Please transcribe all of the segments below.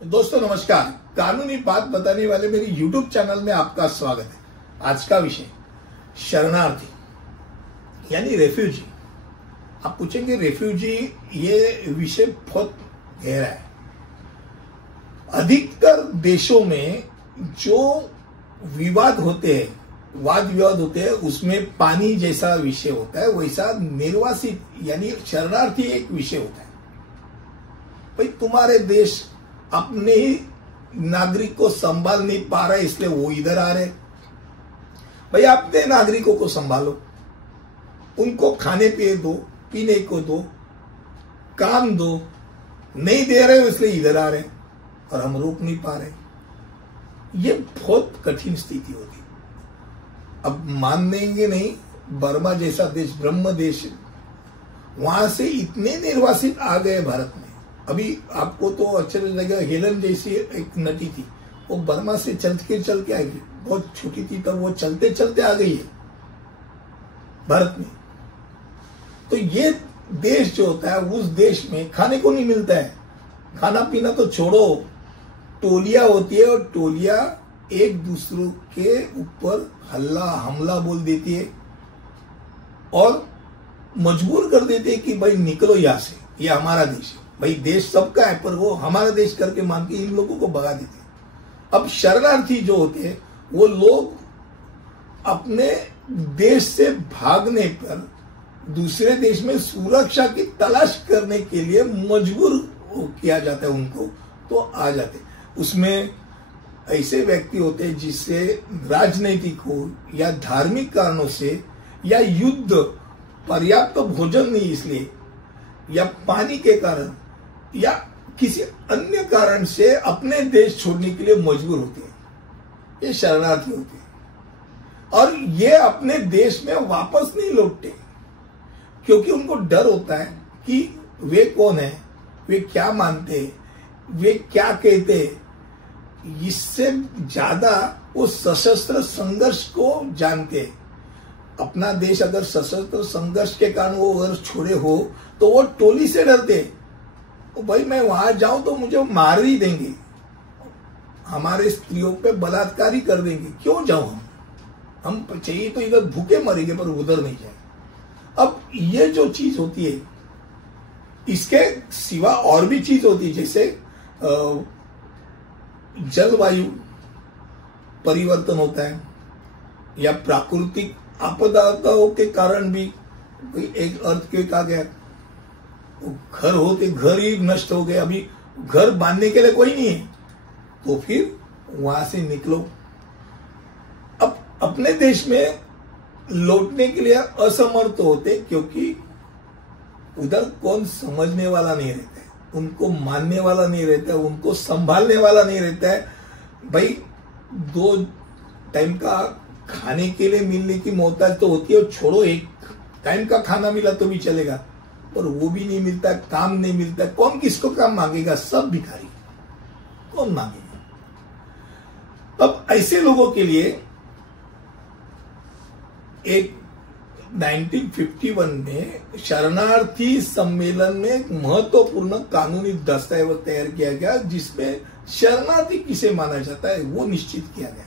दोस्तों नमस्कार। कानूनी बात बताने वाले मेरे YouTube चैनल में आपका स्वागत है। आज का विषय शरणार्थी यानी रेफ्यूजी। आप पूछेंगे रेफ्यूजी, ये विषय बहुत गहरा है। अधिकतर देशों में जो विवाद होते हैं, वाद विवाद होते हैं, उसमें पानी जैसा विषय होता है, वैसा निर्वासित यानी शरणार्थी एक विषय होता है। भाई तुम्हारे देश अपने ही नागरिक को संभाल नहीं पा रहा है, इसलिए वो इधर आ रहे। भाई अपने नागरिकों को संभालो, उनको खाने पीने को दो, काम दो। नहीं दे रहे हो इसलिए इधर आ रहे और हम रोक नहीं पा रहे। ये बहुत कठिन स्थिति होती। अब मानेंगे नहीं, बर्मा जैसा देश, ब्रह्म देश, वहां से इतने निर्वासित आ गए भारत में। अभी आपको तो आश्चर्य लगेगा, हेलन जैसी एक नटी थी, वो बर्मा से चल के आ गई। बहुत छोटी थी तब वो चलते चलते आ गई है भारत में। तो ये देश जो होता है, उस देश में खाने को नहीं मिलता है। खाना पीना तो छोड़ो, टोलियां होती है और टोलियां एक दूसरों के ऊपर हमला बोल देती है और मजबूर कर देती है कि भाई निकलो यहां से, ये हमारा देश है। भाई देश सबका है, पर वो हमारा देश करके मान के इन लोगों को भगा देते हैं। अब शरणार्थी जो होते हैं, वो लोग अपने देश से भागने पर दूसरे देश में सुरक्षा की तलाश करने के लिए मजबूर किया जाता है उनको, तो आ जाते। उसमें ऐसे व्यक्ति होते हैं जिससे राजनीतिक हो या धार्मिक कारणों से या युद्ध, पर्याप्त भोजन नहीं इसलिए, या पानी के कारण या किसी अन्य कारण से अपने देश छोड़ने के लिए मजबूर होते हैं। ये शरणार्थी होते हैं और ये अपने देश में वापस नहीं लौटते, क्योंकि उनको डर होता है कि वे कौन है, वे क्या मानते, वे क्या कहते। इससे ज्यादा वो सशस्त्र संघर्ष को जानते हैं। अपना देश अगर सशस्त्र संघर्ष के कारण वो अगर छोड़े हो तो वो टोली से डरते। तो भाई मैं वहां जाऊं तो मुझे मार ही देंगे, हमारे स्त्रियों पे बलात्कार ही कर देंगे। क्यों जाऊं हम चाहिए तो इधर भूखे मरेंगे पर उधर नहीं जाए। अब ये जो चीज होती है, इसके सिवा और भी चीज होती है, जैसे जलवायु परिवर्तन होता है या प्राकृतिक आपदाओं के कारण भी। एक अर्थक्वेक आ गया, घर होते घर ही नष्ट हो गए, अभी घर बांधने के लिए कोई नहीं है, तो फिर वहां से निकलो। अब अपने देश में लौटने के लिए असमर्थ होते, क्योंकि उधर कौन समझने वाला नहीं रहता है, उनको मानने वाला नहीं रहता है, उनको संभालने वाला नहीं रहता है। भाई 2 टाइम का खाने के लिए मिलने की मोहताज तो होती है, और छोड़ो एक टाइम का खाना मिला तो भी चलेगा, पर वो भी नहीं मिलता, काम नहीं मिलता। कौन किसको काम मांगेगा? सब भिखारी, कौन मांगेगा? अब ऐसे लोगों के लिए एक 1951 में शरणार्थी सम्मेलन में एक महत्वपूर्ण कानूनी दस्तावेज तैयार किया गया, जिसमें शरणार्थी किसे माना जाता है वो निश्चित किया गया।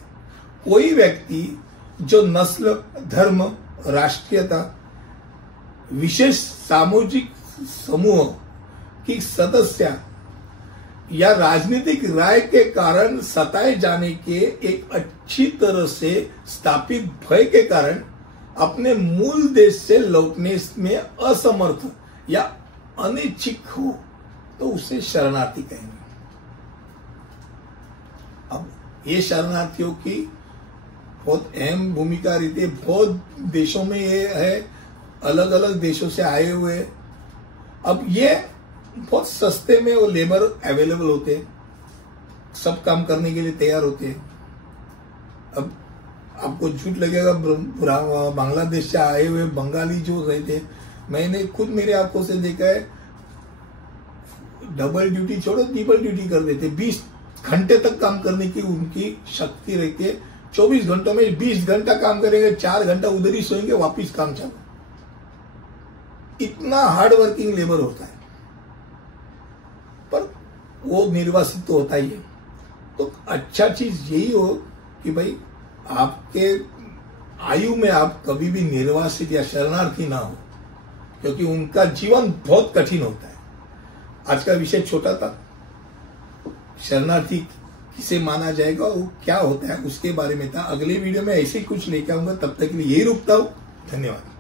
कोई व्यक्ति जो नस्ल, धर्म, राष्ट्रीयता, विशेष सामाजिक समूह की सदस्य या राजनीतिक राय के कारण सताए जाने के एक अच्छी तरह से स्थापित भय के कारण अपने मूल देश से लौटने में असमर्थ या अनिच्छुक हो, तो उसे शरणार्थी कहेंगे। अब ये शरणार्थियों की बहुत अहम भूमिका रहती है। बहुत देशों में ये है, अलग अलग देशों से आए हुए। अब ये बहुत सस्ते में वो लेबर अवेलेबल होते हैं, सब काम करने के लिए तैयार होते हैं। अब आपको झूठ लगेगा, बांग्लादेश से आए हुए बंगाली जो रहते, मैंने खुद मेरे आंखों से देखा है, डबल ड्यूटी छोड़ो ट्रिपल ड्यूटी कर देते। 20 घंटे तक काम करने की उनकी शक्ति रहती है। 24 घंटों में 20 घंटा काम करेंगे, 4 घंटा उधर ही सोएंगे, वापिस काम चालू। इतना हार्ड वर्किंग लेबर होता है। पर वो निर्वासित तो होता ही है। तो अच्छा चीज यही हो कि भाई आपके आयु में आप कभी भी निर्वासित या शरणार्थी ना हो, क्योंकि उनका जीवन बहुत कठिन होता है। आज का विषय छोटा था, शरणार्थी किसे माना जाएगा, वो क्या होता है उसके बारे में था। अगले वीडियो में ऐसे ही कुछ लेकर आऊंगा, तब तक के लिए यही रुकता हूं। धन्यवाद।